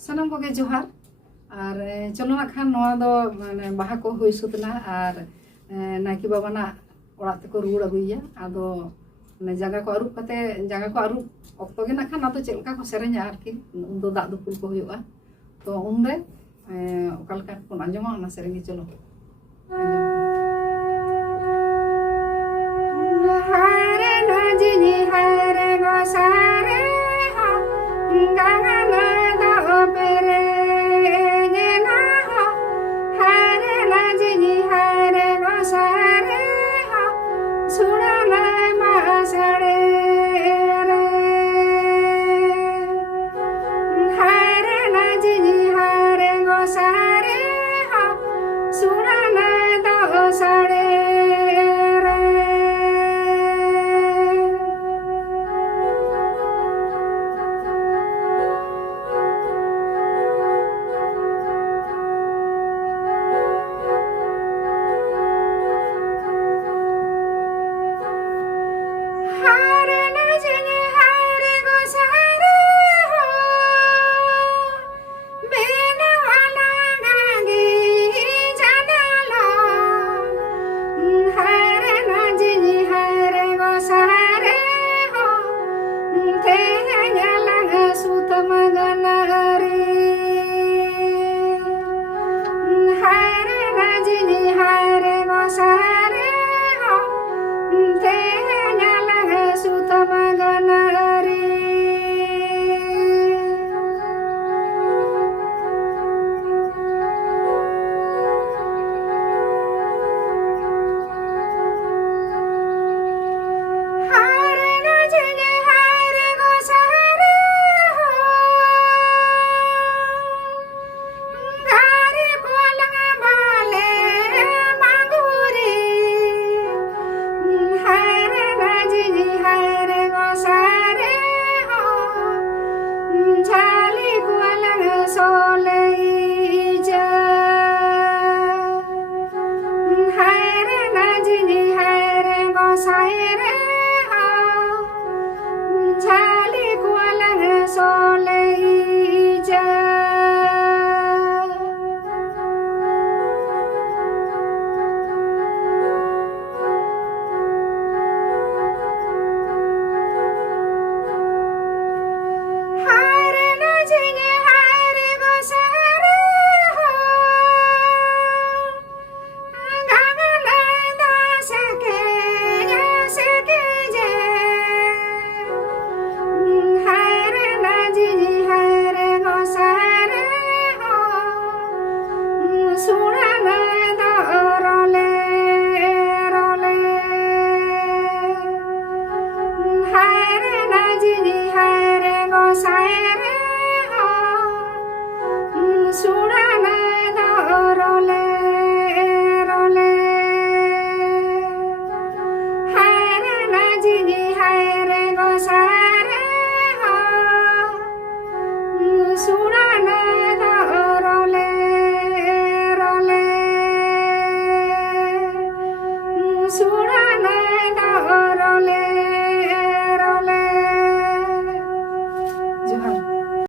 सानाम को गे जोहार और चलो ना खान नवा दो माने बाहा को हुई सुतना और नाकी बाबा ना ओड़ा ते को रुड़ अगुइया आदो ने जगह को अरुप कते जगह को अरुप ऑक्तो गे ना खान आदो चेलका को सेरेंया आरकी उन दो दाग दुपुल को हुआ तो उनरे ओकलका को अंजमा ना सेरेंगी चलो हरे नजनी हरे गोसारे हा गंगा दो पेरे जना हा हरे नजनी हरे गोसारे हा सुना मासड़े रे हरे नजनी हरे गोसारे हा सुना दो सड़े Sur